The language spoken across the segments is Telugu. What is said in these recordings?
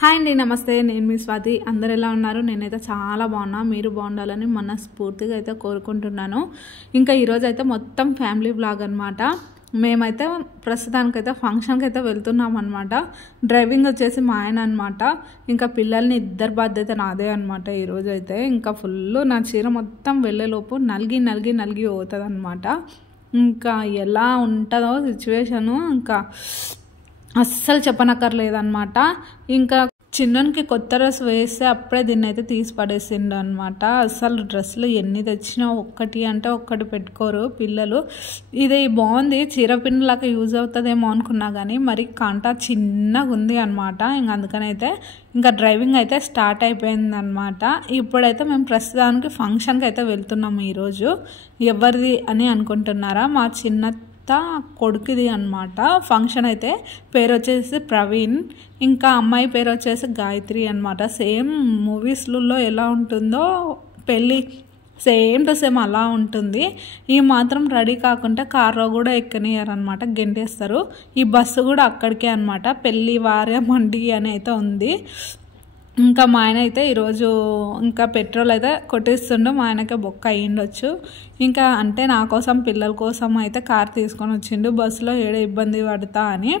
హాయ్ అండి, నమస్తే. నేను మీ స్వాతి. అందరు ఎలా ఉన్నారు? నేనైతే చాలా బాగున్నా. మీరు బాగుండాలని మనస్ఫూర్తిగా అయితే కోరుకుంటున్నాను. ఇంకా ఈరోజు అయితే మొత్తం ఫ్యామిలీ వ్లాగ్ అనమాట. మేమైతే ప్రస్తుతానికైతే ఫంక్షన్కి అయితే వెళ్తున్నాం అనమాట. డ్రైవింగ్ వచ్చేసి మా ఆయన అనమాట. ఇంకా పిల్లల్ని ఇద్దరు బాధ్యత నాదే అనమాట. ఈరోజు అయితే ఇంకా ఫుల్ నా చీర మొత్తం వెళ్ళేలోపు నలిగి పోతుంది అనమాట. ఇంకా ఎలా ఉంటుందో సిచ్యువేషను ఇంకా అస్సలు చెప్పనక్కర్లేదన్నమాట. ఇంకా చిన్నకి కొత్త డ్రెస్ వేస్తే అప్పుడే దీన్ని అయితే తీసి పడేసిండు అనమాట. అసలు డ్రెస్సులు ఎన్ని తెచ్చినా ఒక్కటి అంటే ఒక్కటి పెట్టుకోరు పిల్లలు. ఇది బాగుంది, చీర పిన్నులాగా యూజ్ అవుతుందేమో అనుకున్నా కానీ మరి కాంటా చిన్నగా ఉంది అనమాట. ఇంక అందుకనైతే ఇంకా డ్రైవింగ్ అయితే స్టార్ట్ అయిపోయింది అనమాట. ఇప్పుడైతే మేము ప్రస్తుతానికి ఫంక్షన్కి అయితే వెళ్తున్నాము. ఈరోజు ఎవరిది అని అనుకుంటున్నారా? మా చిన్న కొడుకుది అనమాట. ఫంక్షన్ అయితే పేరు వచ్చేసి ప్రవీణ్, ఇంకా అమ్మాయి పేరు వచ్చేసి గాయత్రి అనమాట. సేమ్ మూవీస్లలో ఎలా ఉంటుందో పెళ్ళి సేమ్ టు సేమ్ అలా ఉంటుంది. ఈ మాత్రం రెడీ కాకుండా కార్లో కూడా ఎక్కనియారనమాట, గెంటేస్తారు. ఈ బస్సు కూడా అక్కడికే అనమాట. పెళ్ళి వారే మండి అని అయితే ఉంది. ఇంకా మా ఆయన అయితే ఈరోజు ఇంకా పెట్రోల్ అయితే కొట్టిస్తుండు. మా ఆయనకే బొక్క అయ్యిండొచ్చు. ఇంకా అంటే నా కోసం పిల్లల కోసం అయితే కార్ తీసుకొని వచ్చిండు. బస్సులో ఏడ ఇబ్బంది పడతా అని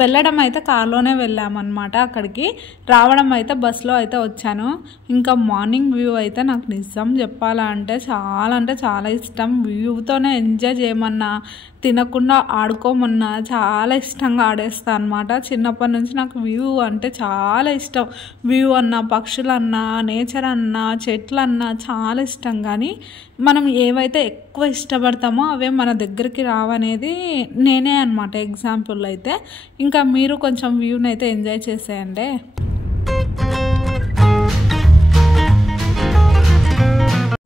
వెళ్ళడం అయితే కార్లోనే వెళ్ళామన్నమాట. అక్కడికి రావడం అయితే బస్సులో అయితే వచ్చాను. ఇంకా మార్నింగ్ వ్యూ అయితే నాకు నిజం చెప్పాలంటే చాలా ఇష్టం. వ్యూతోనే ఎంజాయ్ చేయమన్నా, తినకుండా ఆడుకోమన్నా చాలా ఇష్టంగా ఆడేస్తా అనమాట. చిన్నప్పటి నుంచి నాకు వ్యూ అంటే చాలా ఇష్టం. వ్యూ అన్నా, పక్షులన్నా, నేచర్ అన్నా, చెట్లన్నా చాలా ఇష్టం. కానీ మనం ఏవైతే ఎక్కువ ఇష్టపడతామో అవే మన దగ్గరికి రావనేది నేనే అనమాట ఎగ్జాంపుల్ అయితే. ఇంకా మీరు కొంచెం వ్యూని అయితే ఎంజాయ్ చేసేయండి.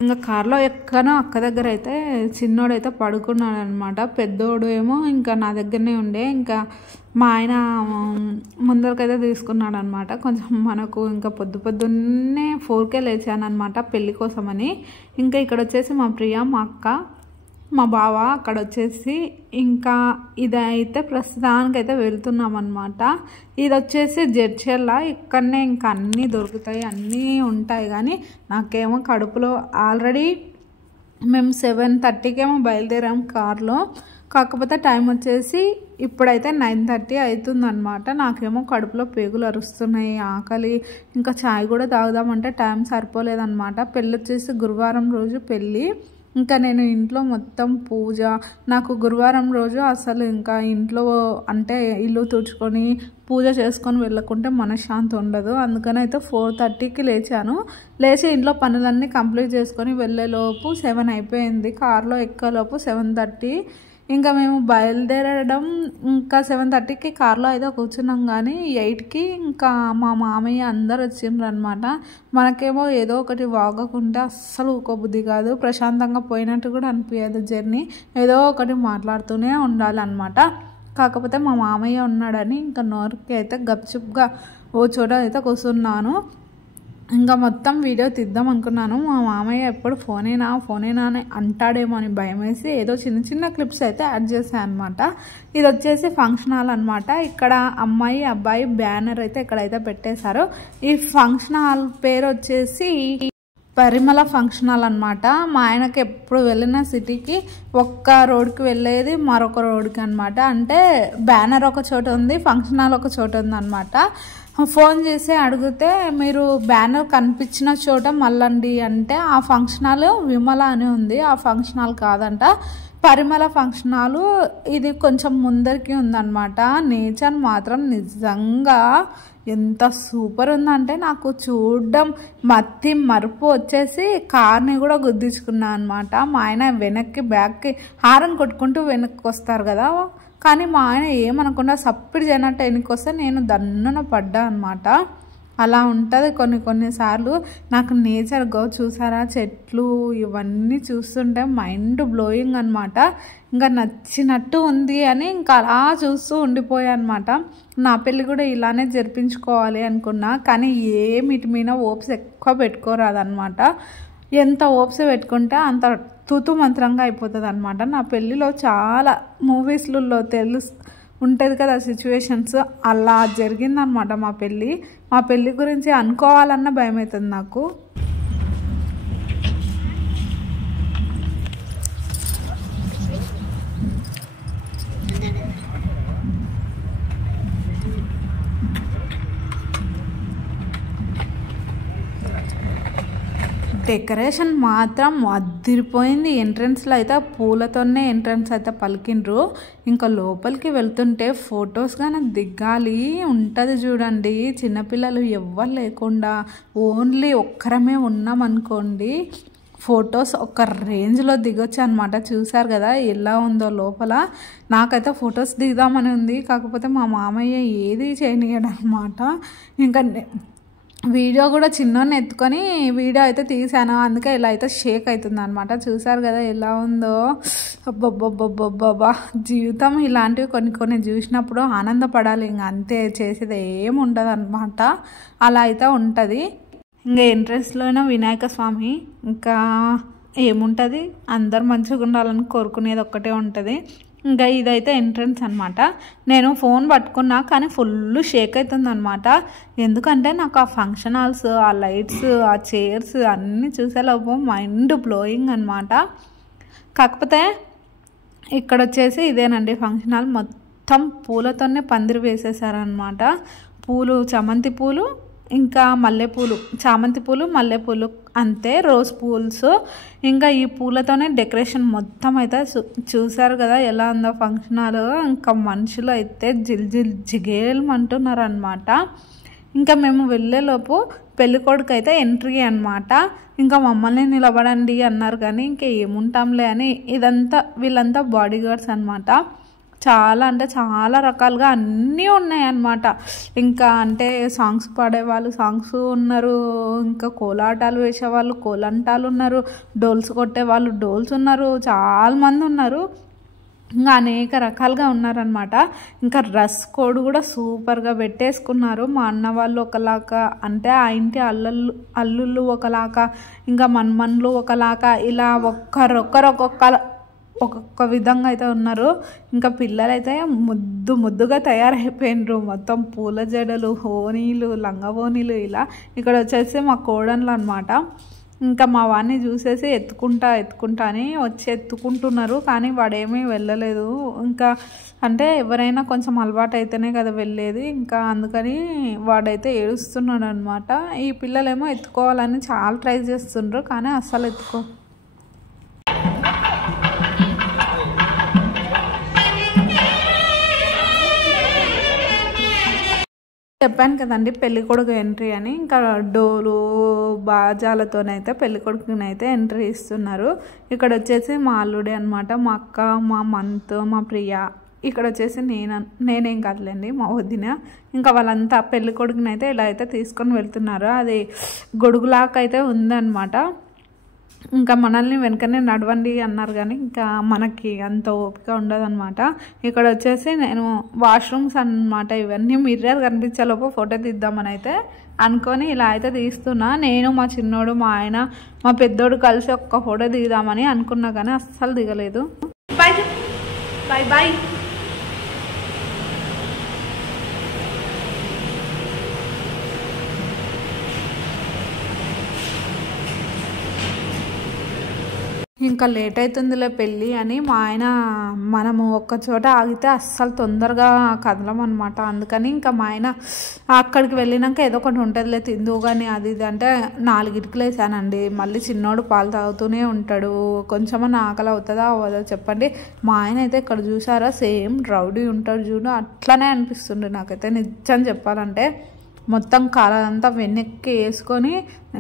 ఇంకా కార్లో ఎక్కనో అక్క దగ్గర అయితే చిన్నోడైతే పడుకున్నాడు అనమాట. పెద్దోడు ఏమో ఇంకా నా దగ్గరనే ఉండే. ఇంకా మా ఆయన ముందరికైతే తీసుకున్నాడు అనమాట. కొంచెం మనకు ఇంకా పొద్దున్నే 4కే లేచాను అనమాట పెళ్ళి కోసమని. ఇంకా ఇక్కడ వచ్చేసి మా ప్రియ, మా అక్క, మా బావ అక్కడ వచ్చేసి ఇంకా ఇదైతే ప్రస్తుతానికైతే వెళ్తున్నాం అనమాట. ఇది వచ్చేసి జడ్చెల్ల. ఇక్కడనే ఇంకా అన్నీ దొరుకుతాయి, అన్నీ ఉంటాయి. కానీ నాకేమో కడుపులో ఆల్రెడీ మేము 7:30కేమో బయలుదేరాం కార్లో. కాకపోతే టైం వచ్చేసి ఇప్పుడైతే 9:30 అవుతుందన్నమాట. నాకేమో కడుపులో పేగులు అరుస్తున్నాయి, ఆకలి. ఇంకా ఛాయ్ కూడా తాగుదామంటే టైం సరిపోలేదన్నమాట. పెళ్ళి వచ్చేసి గురువారం రోజు పెళ్ళి. ఇంకా నేను ఇంట్లో మొత్తం పూజ. నాకు గురువారం రోజు అసలు ఇంకా ఇంట్లో అంటే ఇల్లు తుడుచుకొని పూజ చేసుకొని వెళ్ళకుంటే మనశ్శాంతి ఉండదు. అందుకని అయితే 4:30కి లేచాను. లేచి ఇంట్లో పనులన్నీ కంప్లీట్ చేసుకొని వెళ్ళేలోపు 7 అయిపోయింది. కార్లో ఎక్కేలోపు 7:30. ఇంకా మేము బయలుదేరడం ఇంకా 7:30కి కార్లో అయితే కూర్చున్నాం. కానీ 8కి ఇంకా మా మామయ్య అందరు వచ్చిండ్రు అనమాట. మనకేమో ఏదో ఒకటి వాగకుండా అస్సలు ఊకోబుద్ధి కాదు. ప్రశాంతంగా పోయినట్టు కూడా అనిపించదు జర్నీ. ఏదో ఒకటి మాట్లాడుతూనే ఉండాలన్నమాట. కాకపోతే మా మామయ్య ఉన్నాడని ఇంకా నోరుకి అయితే గప్చుప్గా ఓ చోట అయితే కూర్చున్నాను. ఇంకా మొత్తం వీడియో తీద్దాం అనుకున్నాను. మా మామయ్య ఎప్పుడు ఫోనేనా అని అంటాడేమో అని భయం వేసి ఏదో చిన్న క్లిప్స్ అయితే యాడ్ చేశాను అనమాట. ఇది వచ్చేసి ఫంక్షన్ హాల్ అనమాట. ఇక్కడ అమ్మాయి అబ్బాయి బ్యానర్ అయితే ఇక్కడైతే పెట్టేశారు. ఈ ఫంక్షన్ హాల్ పేరు వచ్చేసి పరిమళ ఫంక్షన్ హాల్ అనమాట. మా ఆయనకి ఎప్పుడు వెళ్ళిన సిటీకి ఒక్క రోడ్కి వెళ్ళేది మరొక రోడ్కి అనమాట. అంటే బ్యానర్ ఒక చోట ఉంది, ఫంక్షన్ హాల్ ఒక చోట ఉంది అనమాట. ఫోన్ చేసి అడిగితే మీరు బ్యానర్ కనిపించిన చోట మళ్ళండి అంటే ఆ ఫంక్షన్ హాల్ విమల అని ఉంది. ఆ ఫంక్షన్ హాల్ కాదంట, పరిమళ ఫంక్షన్ హాల్. ఇది కొంచెం ముందరికి ఉందన్నమాట. నేచర్ మాత్రం నిజంగా ఎంత సూపర్ ఉందంటే నాకు చూడడం మరుపు వచ్చేసి కార్ని కూడా గుద్దించుకున్నా అనమాట. మా ఆయన వెనక్కి బ్యాక్కి హారన్ కొట్టుకుంటూ వెనక్కి వస్తారు కదా, కానీ మా ఆయన ఏమనకుండా సప్పిడి చేయనట్టు వెనక్కి వస్తే నేను దన్నున పడ్డా అనమాట. అలా ఉంటుంది కొన్నిసార్లు. నాకు నేచర్ చూసారా, చెట్లు ఇవన్నీ చూస్తుంటే మైండ్ బ్లోయింగ్ అనమాట. ఇంకా నచ్చినట్టు ఉంది అని ఇంకా అలా చూస్తూ ఉండిపోయా అనమాట. నా పెళ్ళి కూడా ఇలానే జరిపించుకోవాలి అనుకున్నా. కానీ ఏమిటి మీద ఓప్స్ ఎక్కువ పెట్టుకోరాదనమాట. ఎంత ఓప్స్ పెట్టుకుంటే అంత తూతు మంత్రంగా అయిపోతుంది అనమాట. నా పెళ్ళిలో చాలా మూవీస్లలో ఉంటుంది కదా సిచ్యువేషన్స్, అలా జరిగిందనమాట మా పెళ్ళి గురించి అనుకోవాలన్న భయం అవుతుంది నాకు. డెకరేషన్ మాత్రం అదిరిపోయింది. ఎంట్రన్స్లో అయితే పూలతోనే ఎంట్రన్స్ అయితే పలికిండ్రు. ఇంకా లోపలికి వెళ్తుంటే ఫొటోస్ కానీ దిగాలి ఉంటుంది చూడండి. చిన్నపిల్లలు ఎవ్వరు లేకుండా ఓన్లీ ఒక్కరమే ఉన్నాం అనుకోండి, ఫొటోస్ ఒక రేంజ్లో దిగొచ్చు అనమాట. చూసారు కదా ఎలా ఉందో లోపల. నాకైతే ఫొటోస్ దిగుదామని ఉంది, కాకపోతే మా మామయ్య ఏది చేయనియడం అనమాట. ఇంకా వీడియో కూడా చిన్నోని ఎత్తుకొని వీడియో అయితే తీసాను, అందుకే ఇలా అయితే షేక్ అవుతుంది అనమాట. చూసారు కదా ఎలా ఉందో. అబ్బబ్బబ్బబ్బబ్బా, జీవితం ఇలాంటివి కొన్ని చూసినప్పుడు ఆనందపడాలి, ఇంకా అంతే, చేసేది ఏమి ఉండదు అనమాట. అలా అయితే ఉంటుంది. ఇంకా ఎంట్రన్స్లోనే వినాయక స్వామి, ఇంకా ఏముంటుంది, అందరు మంచిగా ఉండాలని కోరుకునేది ఒక్కటే ఉంటుంది. ఇంకా ఇదైతే ఎంట్రన్స్ అనమాట. నేను ఫోన్ పట్టుకున్నా కానీ ఫుల్ షేక్ అవుతుంది అనమాట. ఎందుకంటే నాకు ఆ ఫంక్షన్ హాల్స్, ఆ లైట్స్, ఆ చైర్స్ అన్నీ చూసేలోపు మైండ్ బ్లోయింగ్ అనమాట. కాకపోతే ఇక్కడ వచ్చేసి ఇదేనండి ఫంక్షన్ హాల్. మొత్తం పూలతోనే పందిరి వేసేసారనమాట. పూలు, చామంతి పూలు, ఇంకా మల్లెపూలు, చామంతి పూలు, మల్లెపూలు అంతే, రోజ్ పూల్స్. ఇంకా ఈ పూలతోనే డెకరేషన్ మొత్తం అయితే చూసారు కదా ఎలా ఉందో ఫంక్షన్ హాల్. ఇంకా మనుషులు అయితే జిగేల్మంటున్నారు అనమాట. ఇంకా మేము వెళ్ళేలోపు పెళ్ళికొడుకు అయితే ఎంట్రీ అనమాట. ఇంకా మమ్మల్ని నిలబడండి అన్నారు, కానీ ఇంకా ఏముంటాంలే అని వీళ్ళంతా బాడీ గార్డ్స్ అనమాట. చాలా అంటే చాలా రకాలుగా అన్నీ ఉన్నాయన్నమాట. ఇంకా అంటే సాంగ్స్ పాడేవాళ్ళు సాంగ్స్ ఉన్నారు, ఇంకా కోలాటాలు వేసేవాళ్ళు కోలంటాలు ఉన్నారు, డోల్స్ కొట్టేవాళ్ళు డోల్స్ ఉన్నారు, చాలామంది ఉన్నారు. ఇంకా అనేక రకాలుగా ఉన్నారనమాట. ఇంకా డ్రెస్ కోడ్ కూడా సూపర్గా పెట్టేసుకున్నారు. మా అన్న వాళ్ళు ఒకలాగా, అంటే ఆ ఇంటి అల్లుళ్ళు ఒకలాగా, ఇంకా మన్మన్లు ఒకలాగా, ఇలా ఒక్కొక్కరు ఒక్కొక్క విధంగా అయితే ఉన్నారు. ఇంకా పిల్లలైతే ముద్దుగా తయారైపోయినరు. మొత్తం పూల జడలు, హోనీలు, లంగవోనీలు ఇలా. ఇక్కడ వచ్చేసి మా కోడన్లు అనమాట. ఇంకా మా వాడిని చూసేసి ఎత్తుకుంటా అని వచ్చి ఎత్తుకుంటున్నారు, కానీ వాడేమీ వెళ్ళలేదు. ఇంకా అంటే ఎవరైనా కొంచెం అలవాటు అయితేనే కదా వెళ్ళేది, ఇంకా అందుకని వాడైతే ఏడుస్తున్నాడు అనమాట. ఈ పిల్లలేమో ఎత్తుకోవాలని చాలా ట్రై చేస్తుండ్రు, కానీ అస్సలు చెప్పాను కదండి పెళ్ళికొడుకు ఎంట్రీ అని. ఇంకా డోలు బాజాలతోనైతే పెళ్ళికొడుకునైతే ఎంట్రీ ఇస్తున్నారు. ఇక్కడ వచ్చేసి మా అల్లుడే అనమాట, మా అక్క, మా మంత్, మా ప్రియ. ఇక్కడ వచ్చేసి నేనేం కాదులేండి, మా వదిన. ఇంకా వాళ్ళంతా పెళ్ళికొడుకునైతే ఇలా అయితే తీసుకొని వెళ్తున్నారు. అది గొడుగులాగా అయితే ఉందన్నమాట. ఇంకా మనల్ని వెనకనే నడవండి అన్నారు, కానీ ఇంకా మనకి అంత ఓపిక ఉండదన్నమాట. ఇక్కడ వచ్చేసి నేను వాష్రూమ్స్ అన్నమాట. ఇవన్నీ మిర్రర్ కనిపించేలోపు ఫోటో తీద్దామని అయితే అనుకొని ఇలా అయితే తీస్తున్నా. నేను, మా చిన్నోడు, మా ఆయన, మా పెద్దోడు కలిసి ఒక్క ఫోటో దిగుదామని అనుకున్నా, కానీ అస్సలు దిగలేదు. Bye bye bye. ఇంకా లేట్ అవుతుందిలే పెళ్ళి అని మా ఆయన, మనము ఒక్క చోట ఆగితే అస్సలు తొందరగా కదలమన్నమాట. అందుకని ఇంకా మా ఆయన అక్కడికి వెళ్ళినాక ఏదో ఒకటి ఉంటుందిలే తిందువు కానీ అది ఇది అంటే 4 వేసానండి. మళ్ళీ చిన్నోడు పాలు తాగుతూనే ఉంటాడు, కొంచెమన్నా ఆకలి అవుతుందా అవ్వదా చెప్పండి. మా ఆయన అయితే ఇక్కడ చూసారా సేమ్ రౌడీ ఉంటాడు చూడు, అట్లనే అనిపిస్తుంది నాకైతే నిజం చెప్పాలంటే. మొత్తం కాలంతా వెనక్కి వేసుకొని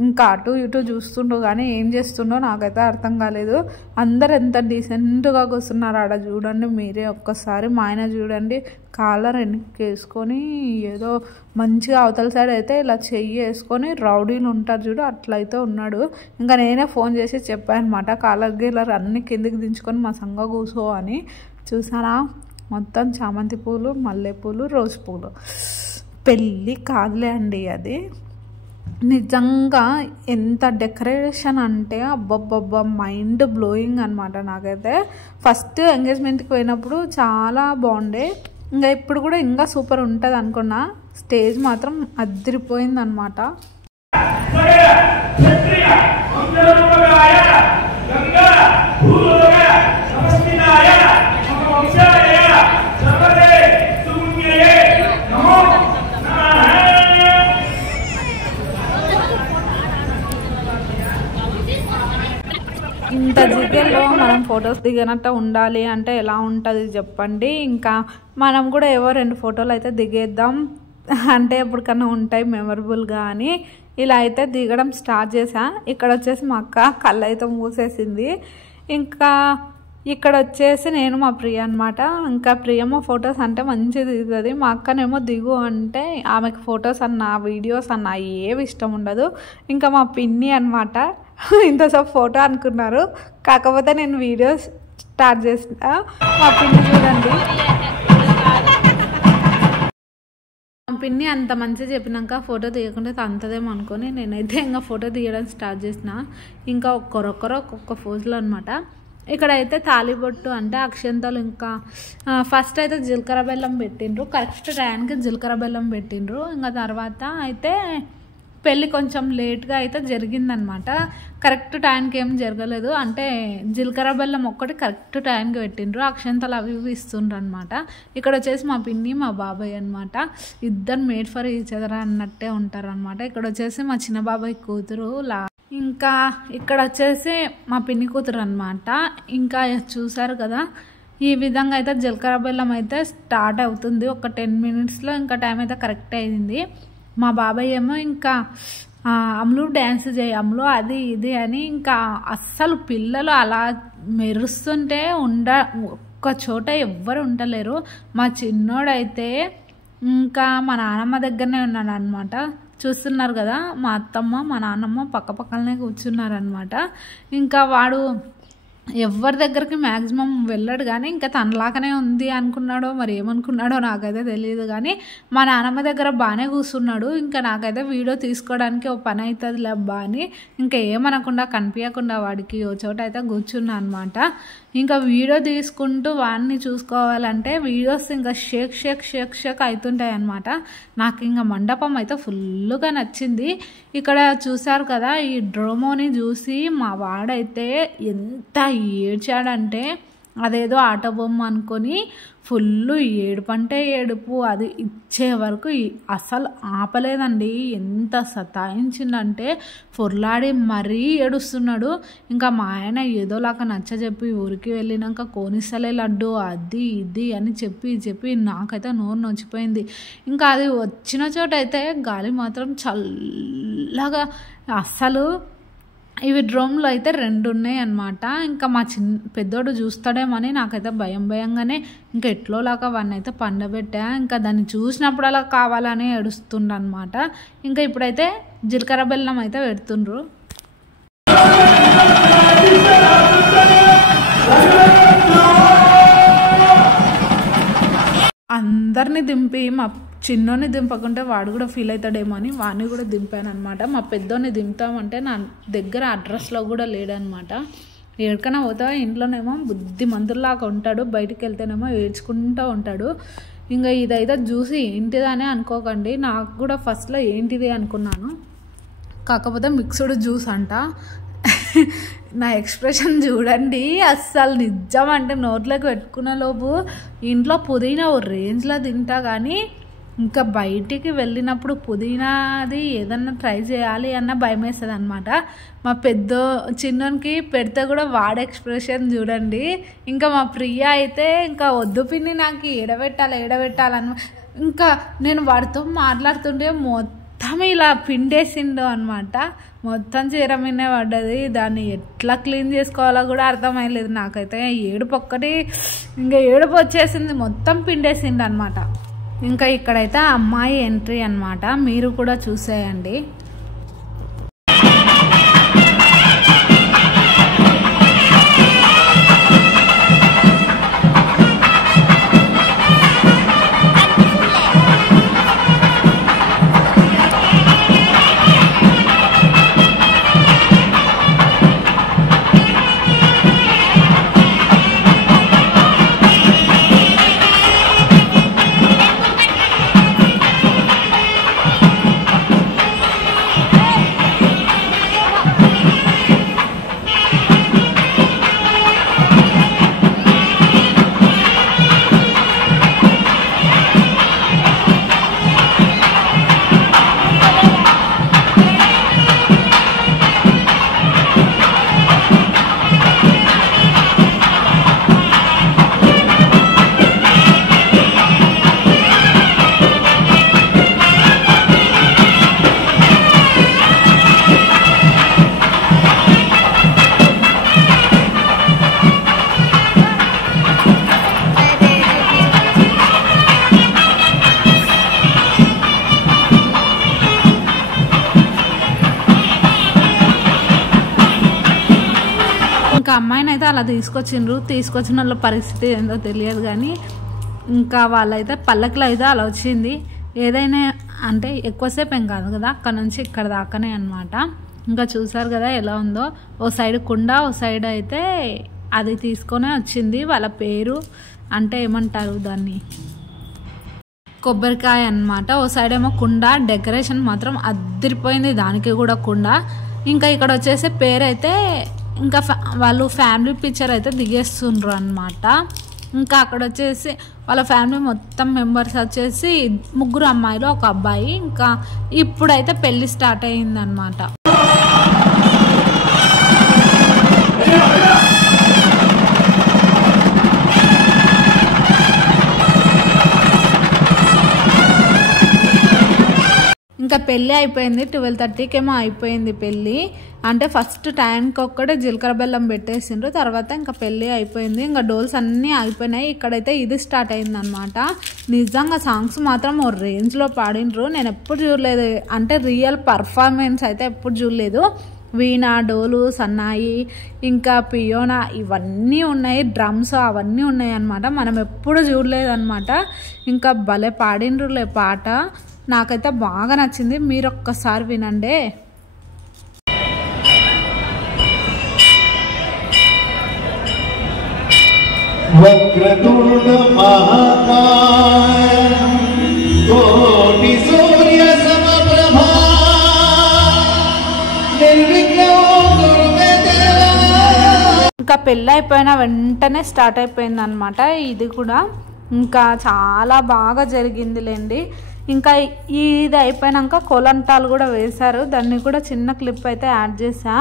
ఇంకా అటు ఇటు చూస్తుండో కానీ ఏం చేస్తుండో నాకైతే అర్థం కాలేదు. అందరు ఎంత డీసెంట్గా కూర్చున్నారు ఆడ చూడండి మీరే ఒక్కసారి. మా ఆయన చూడండి కాలర్ వెనక్కి వేసుకొని ఏదో మంచిగా అవతల సైడ్ అయితే ఇలా చెయ్యి వేసుకొని రౌడీలు ఉంటారు చూడు అట్లయితే ఉన్నాడు. ఇంకా నేనే ఫోన్ చేసి చెప్పాను అనమాట, కాలర్ గీలర్ అన్ని కిందికి దించుకొని మా సంగ కూసో అని. చూసారా మొత్తం చామంతి పూలు, మల్లెపూలు, రోజ్ పూలు. పెళ్ళి కాదులే అండి అది. నిజంగా ఎంత డెకరేషన్ అంటే అబ్బబ్బబ్బా మైండ్ బ్లోయింగ్ అనమాట. నాకైతే ఫస్ట్ ఎంగేజ్మెంట్కి పోయినప్పుడు చాలా బాగుండే, ఇంకా ఇప్పుడు కూడా ఇంకా సూపర్ ఉంటుంది అనుకున్నా, స్టేజ్ మాత్రం అదిరిపోయింది అనమాట. ఇంత జిగేలో మనం ఫొటోస్ దిగినట్టు ఉండాలి అంటే ఎలా ఉంటుంది చెప్పండి. ఇంకా మనం కూడా ఏవో 2 ఫోటోలు అయితే దిగేద్దాం అంటే ఎప్పటికన్నా ఉంటాయి మెమరబుల్గా అని ఇలా అయితే దిగడం స్టార్ట్ చేసా. ఇక్కడ వచ్చేసి మా అక్క కళ్ళు అయితే మూసేసింది. ఇంకా ఇక్కడ వచ్చేసి నేను మా ప్రియ అనమాట. ఇంకా ప్రియమ్మ ఫొటోస్ అంటే మంచిగా దిగుతుంది, మా అక్కనేమో దిగు అంటే ఆమెకు ఫొటోస్ అన్న వీడియోస్ అన్న ఏవి ఇష్టం ఉండదు. ఇంకా మా పిన్ని అనమాట, ఇంతసేపు ఫోటో అనుకున్నారు కాకపోతే నేను వీడియో స్టార్ట్ చేసిన. మా పిన్ని చూడండి, మా పిన్ని అంత మంచిగా చెప్పినాక ఫోటో తీయకుండా అంతదేమో అనుకొని నేనైతే ఇంకా ఫోటో తీయడం స్టార్ట్ చేసిన. ఇంకా ఒక్కొక్క ఫోజులు అనమాట. ఇక్కడైతే తాలిబొట్టు అంటే అక్షంతలు, ఇంకా ఫస్ట్ అయితే జీలకర్ర బెల్లం పెట్టిండ్రు, కరెక్ట్ టైంకి జీలకర్ర బెల్లం పెట్టిండ్రు. ఇంకా తర్వాత అయితే పెళ్ళి కొంచెం లేట్గా అయితే జరిగిందనమాట, కరెక్ట్ టైంకి ఏం జరగలేదు. అంటే జీలకర్ర బెల్లం ఒక్కటి కరెక్ట్ టైంకి పెట్టిండ్రు, అక్షంతలు అవి ఇవి ఇస్తుండ్రు అనమాట. ఇక్కడ వచ్చేసి మా పిన్ని మా బాబాయ్ అనమాట, ఇద్దరు మేడ్ ఫర్ ఈచ్ అదర్ అన్నట్టే ఉంటారు అనమాట. ఇక్కడ వచ్చేసి మా చిన్న బాబాయ్ కూతురు ఇంకా ఇక్కడ వచ్చేసి మా పిన్ని కూతురు అనమాట. ఇంకా చూసారు కదా, ఈ విధంగా అయితే జీలకర్ర బెల్లం అయితే స్టార్ట్ అవుతుంది. ఒక 10 minutesలో ఇంకా టైం అయితే కరెక్ట్ అయింది. మా బాబాయ్ ఏమో ఇంకా అమ్ములు డ్యాన్స్ చేయి అమ్ములు అది ఇది అని, ఇంకా అస్సలు పిల్లలు అలా మెరుస్తుంటే ఒక్క చోట ఎవ్వరు ఉండలేరు. మా చిన్నోడైతే ఇంకా మా నాన్నమ్మ దగ్గరనే ఉన్నాడు అనమాట. చూస్తున్నారు కదా, మా అత్తమ్మ మా నాన్నమ్మ పక్కనే కూర్చున్నారనమాట. ఇంకా వాడు ఎవరి దగ్గరికి మ్యాక్సిమం వెళ్ళాడు కానీ ఇంకా తనలాగానే ఉంది అనుకున్నాడో మరి ఏమనుకున్నాడో నాకైతే తెలియదు. కానీ మా నాన్నమ్మ దగ్గర బాగానే కూర్చున్నాడు. ఇంకా నాకైతే వీడియో తీసుకోవడానికి ఓ పని అవుతుంది లేబ్బా అని ఇంకా ఏమనకుండా కనిపించకుండా వాడికి ఓ చోట అయితే కూర్చున్నా అనమాట. ఇంకా వీడియో తీసుకుంటూ వాడిని చూసుకోవాలంటే వీడియోస్ ఇంకా షేక్ అవుతుంటాయి అనమాట. నాకు ఇంకా మండపం అయితే ఫుల్గా నచ్చింది. ఇక్కడ చూసారు కదా, ఈ డ్రోమోని చూసి మా వాడైతే ఎంత ఏడ్చాడంటే అదేదో ఆట బొమ్మ అనుకొని ఫుల్ ఏడుపు, అది ఇచ్చే వరకు అసలు ఆపలేదండి. ఎంత సతాయించిందంటే పొర్లాడి మరీ ఏడుస్తున్నాడు. ఇంకా మా ఆయన ఏదోలాగా నచ్చజెప్పి ఊరికి వెళ్ళినాక కోనిస్తలే లడ్డు అది ఇది అని చెప్పి నాకైతే నోరు నొచ్చిపోయింది. ఇంకా అది వచ్చిన చోట అయితే గాలి మాత్రం చల్లగా, అస్సలు ఇవి డ్రోమ్లో అయితే 2 ఉన్నాయి అనమాట. ఇంకా మా పెద్దోడు చూస్తాడేమని నాకైతే భయంగానే ఇంకా ఎట్లోలాగా వాడిని అయితే పండబెట్టా. ఇంకా దాన్ని చూసినప్పుడు అలా కావాలని ఏడుస్తుండనమాట. ఇంకా ఇప్పుడైతే జీలకర్ర బెల్లం అయితే పెడుతుండ్రు. అందరినీ దింపి మా చిన్నోని దింపకుంటే వాడు కూడా ఫీల్ అవుతాడేమో అని వాడిని కూడా దింపాను అనమాట. మా పెద్దోని దింపుతామంటే నా దగ్గర అడ్రస్లో కూడా లేడనమాట. ఎక్కడికైనా పోతా ఇంట్లోనేమో బుద్ధిమంతుల్లాగా ఉంటాడు, బయటికి వెళ్తేనేమో ఏడ్చుకుంటూ ఉంటాడు. ఇంకా ఇదైతే చూసి ఏంటిదని అనుకోకండి, నాకు కూడా ఫస్ట్లో ఏంటిది అనుకున్నాను, కాకపోతే మిక్స్డ్ జ్యూస్ అంట. నా ఎక్స్ప్రెషన్ చూడండి, అస్సలు నిజం అంటే నోట్లోకి పెట్టుకునే లోపు ఇంట్లో పుదీనా ఓ రేంజ్లో తింటా కానీ ఇంకా బయటికి వెళ్ళినప్పుడు పుదీనాది ఏదన్నా ట్రై చేయాలి అన్న భయం వేస్తుంది అనమాట. మా చిన్నోనికి పెడితే కూడా వాడే ఎక్స్ప్రెషన్ చూడండి. ఇంకా మా ప్రియ అయితే ఇంకా వద్దు పిన్ని నాకు ఏడబెట్టాలని, ఇంకా నేను వాడితో మాట్లాడుతుంటే మొత్తం ఇలా పిండేసిండు అనమాట. మొత్తం చీర మీనే పడ్డది, దాన్ని ఎట్లా క్లీన్ చేసుకోవాలో కూడా అర్థమయ్యలేదు నాకైతే. ఏడుపు వచ్చేసింది, మొత్తం పిండేసిండు అనమాట. ఇంకా ఇక్కడైతే అమ్మాయి ఎంట్రీ అనమాట, మీరు కూడా చూసేయండి. అమ్మాయిని అయితే అలా తీసుకొచ్చిన వాళ్ళ పరిస్థితి ఏందో తెలియదు కానీ ఇంకా వాళ్ళైతే పల్లకిలో అయితే అలా వచ్చింది. ఏదైనా అంటే ఎక్కువసేపు ఏం కాదు కదా, అక్కడ నుంచి ఇక్కడ దాకానే అనమాట. ఇంకా చూసారు కదా ఎలా ఉందో, ఓ సైడ్ కుండ, ఓ సైడ్ అయితే అది తీసుకొనే వచ్చింది. వాళ్ళ పేరు అంటే ఏమంటారు దాన్ని, కొబ్బరికాయ అనమాట. ఓ సైడ్ ఏమో కుండ, డెకరేషన్ మాత్రం అదిరిపోయింది దానికి కూడా కుండ. ఇంకా ఇక్కడ వచ్చేసి పేరు అయితే ఇంకా వాళ్ళు ఫ్యామిలీ పిక్చర్ అయితే దిగేస్తుండ్రు అనమాట. ఇంకా అక్కడ వచ్చేసి వాళ్ళ ఫ్యామిలీ మొత్తం మెంబర్స్ వచ్చేసి 3 అమ్మాయిలు 1 అబ్బాయి. ఇంకా ఇప్పుడైతే పెళ్ళి స్టార్ట్ అయ్యిందనమాట. ఇంకా పెళ్ళి అయిపోయింది, 12:30కేమో అయిపోయింది పెళ్ళి. అంటే ఫస్ట్ టైంకి ఒక్కడే జీలకర్ర బెల్లం పెట్టేసిండ్రు, తర్వాత ఇంకా పెళ్ళి అయిపోయింది. ఇంకా డోల్స్ అన్నీ అయిపోయినాయి. ఇక్కడైతే ఇది స్టార్ట్ అయిందనమాట. నిజంగా సాంగ్స్ మాత్రం ఓ రేంజ్లో పాడిండ్రు. నేను ఎప్పుడు చూడలేదు, అంటే రియల్ పర్ఫార్మెన్స్ అయితే ఎప్పుడు చూడలేదు. వీణ, డోలు, సన్నాయి, ఇంకా పియోనా ఇవన్నీ ఉన్నాయి, డ్రమ్స్ అవన్నీ ఉన్నాయి అన్నమాట. మనం ఎప్పుడు చూడలేదు అనమాట. ఇంకా భలే పాడిండ్రులే పాట, నాకైతే బాగా నచ్చింది. మీరు ఒక్కసారి వినండి. వక్రతుండ మహాకాయ కోటి సూర్య సమప్రభా నిర్విఘ్నం కురు మే దేవా. ఇంకా పెళ్ళి అయిపోయిన వెంటనే స్టార్ట్ అయిపోయింది అనమాట ఇది కూడా. ఇంకా చాలా బాగా జరిగిందిలేండి. ఇంకా ఇది అయిపోయినాక కోలంటాలు కూడా వేశారు, దాన్ని కూడా చిన్న క్లిప్ అయితే యాడ్ చేసా.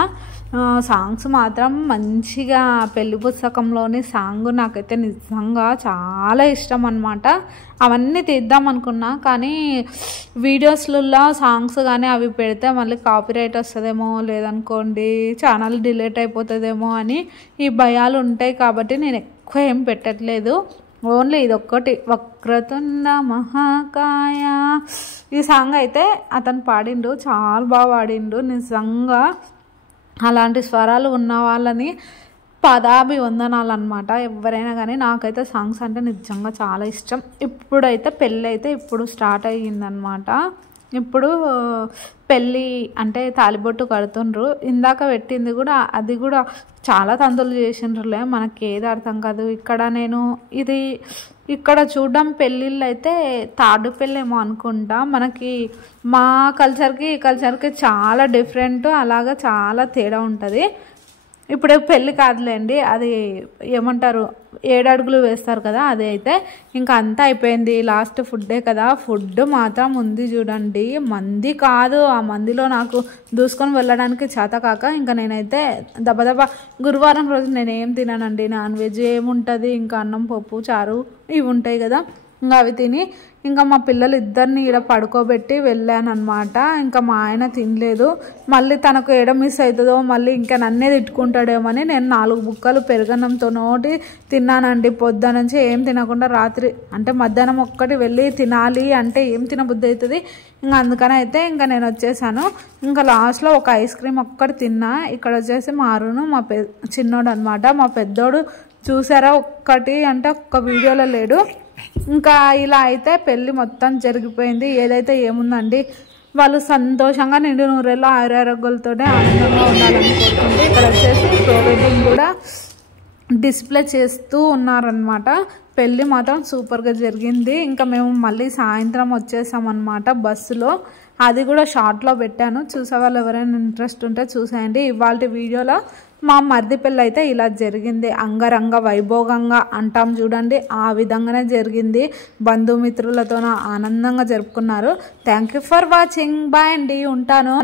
సాంగ్స్ మాత్రం మంచిగా, పెళ్లి పుస్తకంలోని సాంగ్ నాకైతే నిజంగా చాలా ఇష్టం అనమాట. అవన్నీ తీద్దాం అనుకున్నా కానీ వీడియోస్లలో సాంగ్స్ కానీ అవి పెడితే మళ్ళీ కాపీరైట్ వస్తుందేమో, లేదనుకోండి ఛానల్ డిలీట్ అయిపోతుందేమో అని ఈ భయాలు ఉంటాయి. కాబట్టి నేను ఎక్కువ ఏం పెట్టట్లేదు, ఓన్లీ ఇదొక్కటి, వక్రతుండ మహాకాయ. ఈ సాంగ్ అయితే అతను పాడిండు, చాలా బాగా పాడిండు నిజంగా. అలాంటి స్వరాలు ఉన్న వాళ్ళని పదాభివందనాలు అనమాట ఎవరైనా కానీ. నాకైతే సాంగ్స్ అంటే నిజంగా చాలా ఇష్టం. ఇప్పుడైతే పెళ్ళి అయితే ఇప్పుడు స్టార్ట్ అయ్యిందనమాట. ఇప్పుడు పెళ్ళి అంటే తాలిబొట్టు కడుతుండ్రు. ఇందాక పెట్టింది కూడా, అది కూడా చాలా తంతులు చేసిండ్రులే, మనకి ఏది అర్థం కాదు. ఇక్కడ నేను ఇది ఇక్కడ చూడడం పెళ్ళిళ్ళు అయితే తాడు పెళ్ళేమో అనుకుంటా. మనకి మా కల్చర్కి ఈ కల్చర్కి చాలా డిఫరెంట్, అలాగా చాలా తేడా ఉంటుంది. ఇప్పుడు పెళ్ళి కాదులేండి, అది ఏమంటారు 7 అడుగులు వేస్తారు కదా, అది అయితే ఇంకా అంతా అయిపోయింది. లాస్ట్ ఫుడ్డే కదా, ఫుడ్ మాత్రం ఉంది చూడండి, మంది కాదు. ఆ మందిలో నాకు దూసుకొని వెళ్ళడానికి చేత కాక ఇంకా నేనైతే దబదబా, గురువారం రోజు నేనేం తినానండి, నాన్ వెజ్ ఏముంటుంది, ఇంకా అన్నం, పప్పు, చారు ఇవి ఉంటాయి కదా, ఇంకా అవి తిని ఇంకా మా పిల్లలు ఇద్దరిని ఇక్కడ పడుకోబెట్టి వెళ్ళాను అనమాట. ఇంకా మా ఆయన తినలేదు, మళ్ళీ తనకు ఏడ మిస్ అవుతుందో, మళ్ళీ ఇంకా నన్నే తిట్టుకుంటాడేమో అని నేను 4 బుక్కలు పెరుగన్నంతో నోటి తిన్నానండి. పొద్దున నుంచి ఏం తినకుండా రాత్రి అంటే మధ్యాహ్నం ఒక్కటి వెళ్ళి తినాలి అంటే ఏం తినబుద్ధి అవుతుంది. ఇంకా అందుకని అయితే ఇంకా నేను వచ్చేసాను. ఇంకా లాస్ట్లో ఒక ఐస్ క్రీమ్ ఒక్కటి తిన్నా. ఇక్కడ వచ్చేసి మా అరుణ్ మా చిన్నోడు అనమాట. మా పెద్దోడు చూసారా ఒక్కటి అంటే ఒక్క వీడియోలో లేడు. ఇంకా ఇలా అయితే పెళ్ళి మొత్తం జరిగిపోయింది. ఏదైతే ఏముందండి, వాళ్ళు సంతోషంగా నిండు నూరేళ్ళు ఆరోగ్యాలతో ఆనందంగా ఉండాలని కోరుకుంటే ఇక్కడ వచ్చేసి ప్రీ వెడ్డింగ్ కూడా డిస్ప్లే చేస్తూ ఉన్నారనమాట. పెళ్ళి మాత్రం సూపర్గా జరిగింది. ఇంకా మేము మళ్ళీ సాయంత్రం వచ్చేసామన్నమాట బస్సులో. అది కూడా షార్ట్లో పెట్టాను, చూసే వాళ్ళు ఎవరైనా ఇంట్రెస్ట్ ఉంటే చూసేయండి. ఇవాళ వీడియోలో మా మరిది పెళ్ళి అయితే ఇలా జరిగింది, అంగరంగ వైభోగంగా అంటాం చూడండి, ఆ విధంగానే జరిగింది. బంధుమిత్రులతో ఆనందంగా జరుపుకున్నారు. Thank you for watching. Bye అండి, ఉంటాను.